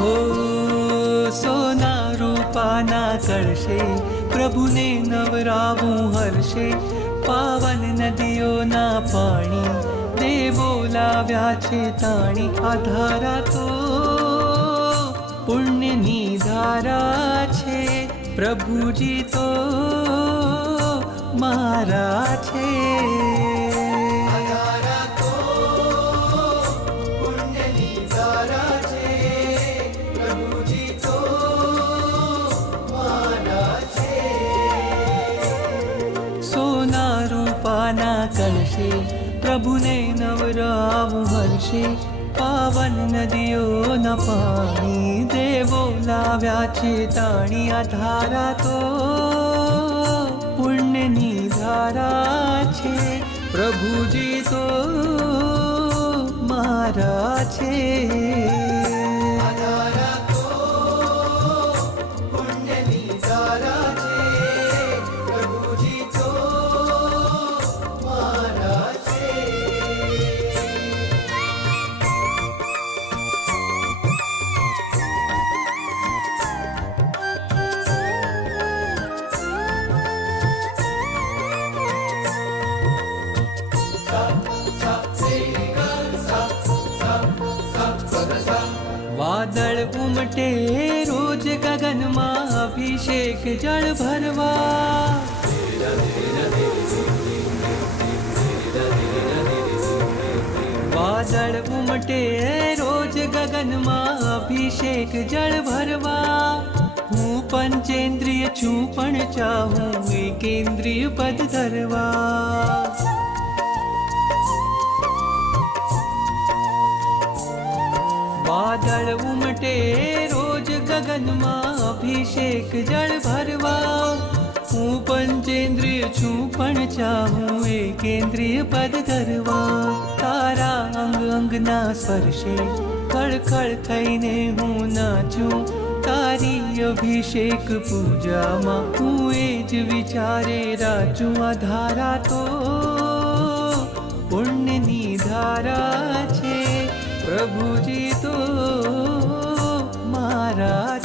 હો સોના રૂપાના કળશે પ્રભુને નવરાવું હર્ષે, પાવન નદીઓના પાણી દેવો લાવ્યા છે તાણી. આ ધારા તો પુણ્યની ધારા છે, પ્રભુજી તો મારા છે. કળશે પ્રભુને નવરાવું હર્ષે, પાવન નદીઓના પાણી દેવો લાવ્યા છે તાણી. આ ધારા તો પુણ્યની ધારા છે, પ્રભુજી તો મારા છે. વાદળ ઉમટે રોજ ગગનમાં અભિષેક જળ ભરવા, વાદળ ઉમટે રોજ ગગનમાં અભિષેક જળ ભરવા. હું પંચેન્દ્રિય છું પણ ચાહું એકેન્દ્રિય પદ ધરવા. વાદળ ઉમટે રોજ ગગનમાં અભિષેક જળ ભરવા. હું પંચેન્દ્રિય છું પણ ચાહું એકેન્દ્રિય પદ ધરવા. તારા અંગ અંગના સ્પર્શે ખળખળ થઈને હું નાચું, તારી અભિષેક પૂજામાં હું એ જ વિચારે રાચું. આ ધારા તો પુણ્યની ધારા છે, પ્રભુજી તો મારા